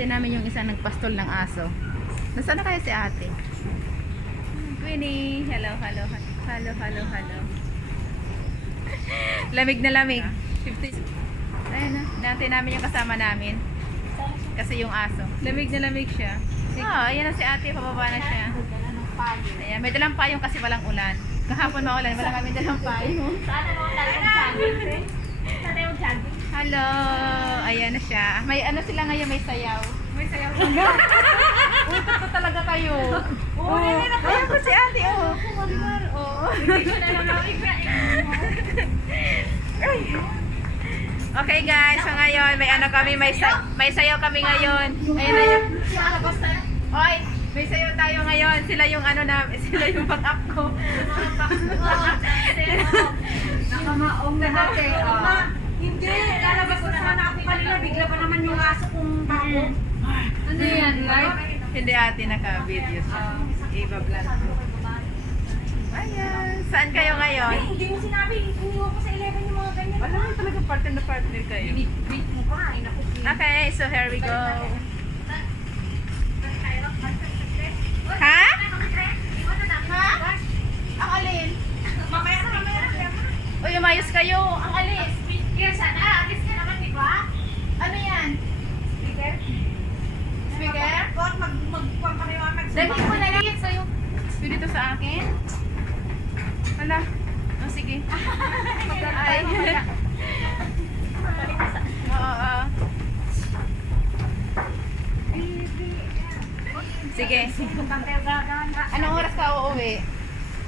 ate namin yung isang nagpastol ng aso. Nasaan na kaya si ate? Queenie, hello, hello, hello, hello, hello. Lamig na lamig. 50. Ayan na, dati namin yung kasama namin. Kasi yung aso. Lamig na lamig siya. Ayan na si ate, pababa na siya. Ayan, may dalang payong kasi walang ulan. Kahapon maulan, wala kami dalang payong. Hello, ayan na siya. May ano sila ngayon, may sayaw. May sayaw. Uy, totoo talaga kayo. Ayan po si ate, oh. Okay guys, so ngayon may ano kami, may sayaw kami ngayon. Ayun na yun. Oy, may sayaw tayo ngayon. Sila yung ano na, sila yung back-up ko. Nakamaong na dati. Hindi, lalabas ko naman ako kanina. Bigla pa naman yung aso kong bako. Ano yan, live? Hindi ate, naka-video siya. Iba-vlog ko. Ayan, saan kayo ngayon? Hindi mo sinabi, iniwan ko sa 11 yung mga ganyan. Alam mo talaga partner na partner kayo. Wait mo pa, ay naku. Okay, so here we go. Ha? Ha? Ang alin? Mamaya na. Uy, umayos kayo. Ang alin? Speaker sana. Alis ka naman, di ba? Ano yan? Speaker? Speaker? Kung magpapaliwanag sa Dali mo na lang sa'yo. Pwede to sa akin? Hala. Oh, sige. Ay. Oo. Sige. Anong oras ka uuwi?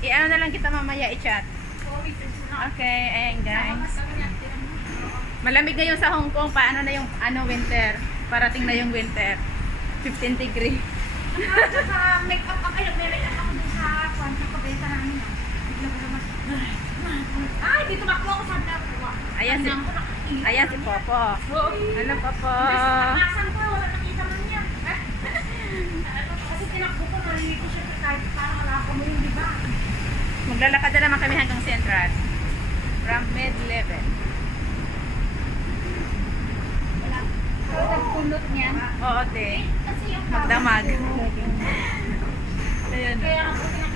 I-ano na lang kita mamaya i-chat. Okay, ayan guys. Malamig ngayon sa Hong Kong. Paano na yung winter? Parating na yung winter. 15 degree. Make-up ako. Ay, may make-up ako dun sa pabenta namin. Bigla ko naman. Ay, dito maklo ako sa dalawa. Ayan si Popo. Hello, Popo. Asan ko? Wala nakita man niya. Kasi tinakbo ko, narinig ko siya kahit parang wala ko mo yun, di ba? Maglalakad na naman kami hanggang Central. From mid-level. So, nagpulot niya. Oo, te. Kasi yung Magdamag. Ayan.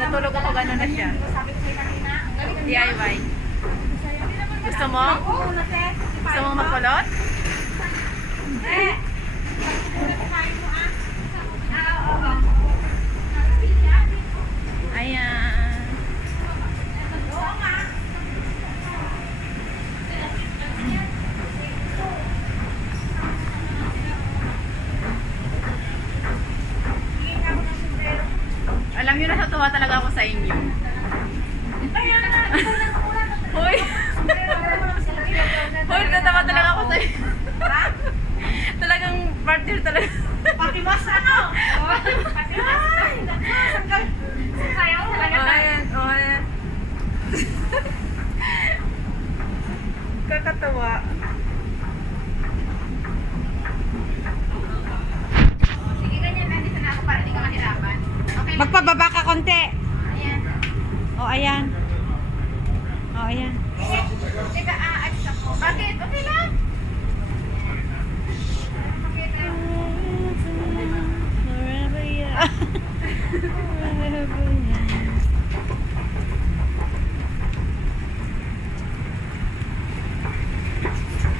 Natulog ako, gano'n na siya. sabi ko sa'yo kanina, ang galing ang DIY. Gusto mo? Oo, nate. Gusto mo magkulot? Eh, kain mo ah. Oo. Ayan. Oo nga. Alam nyo, natutuwa talaga ako sa inyo. Kaya nga, Hoy! Hoy, natawa talaga ako sa inyo. Talagang partner talaga. Pakimas ano? Pakimas. Sayaw talaga tayo. Ayan, ayan. Kakatawa. Sige, ganyan. Nandito na ako para di ka mahirapan. Okay. Magpababa ka konti. Ayan. O, ayan. O, ayan. Teka, aalis ako. Bakit? Okay lang. Forever young. Forever young.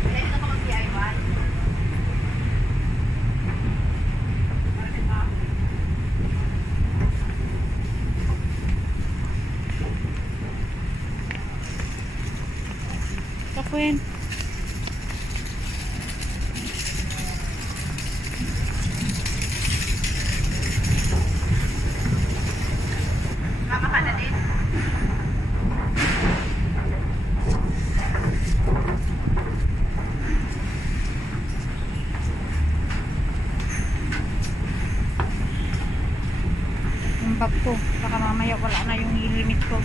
Dito ako mag-DIY. Kapuin. Mama ka na din. Yung bag ko. Baka mamaya wala na yung limit ko.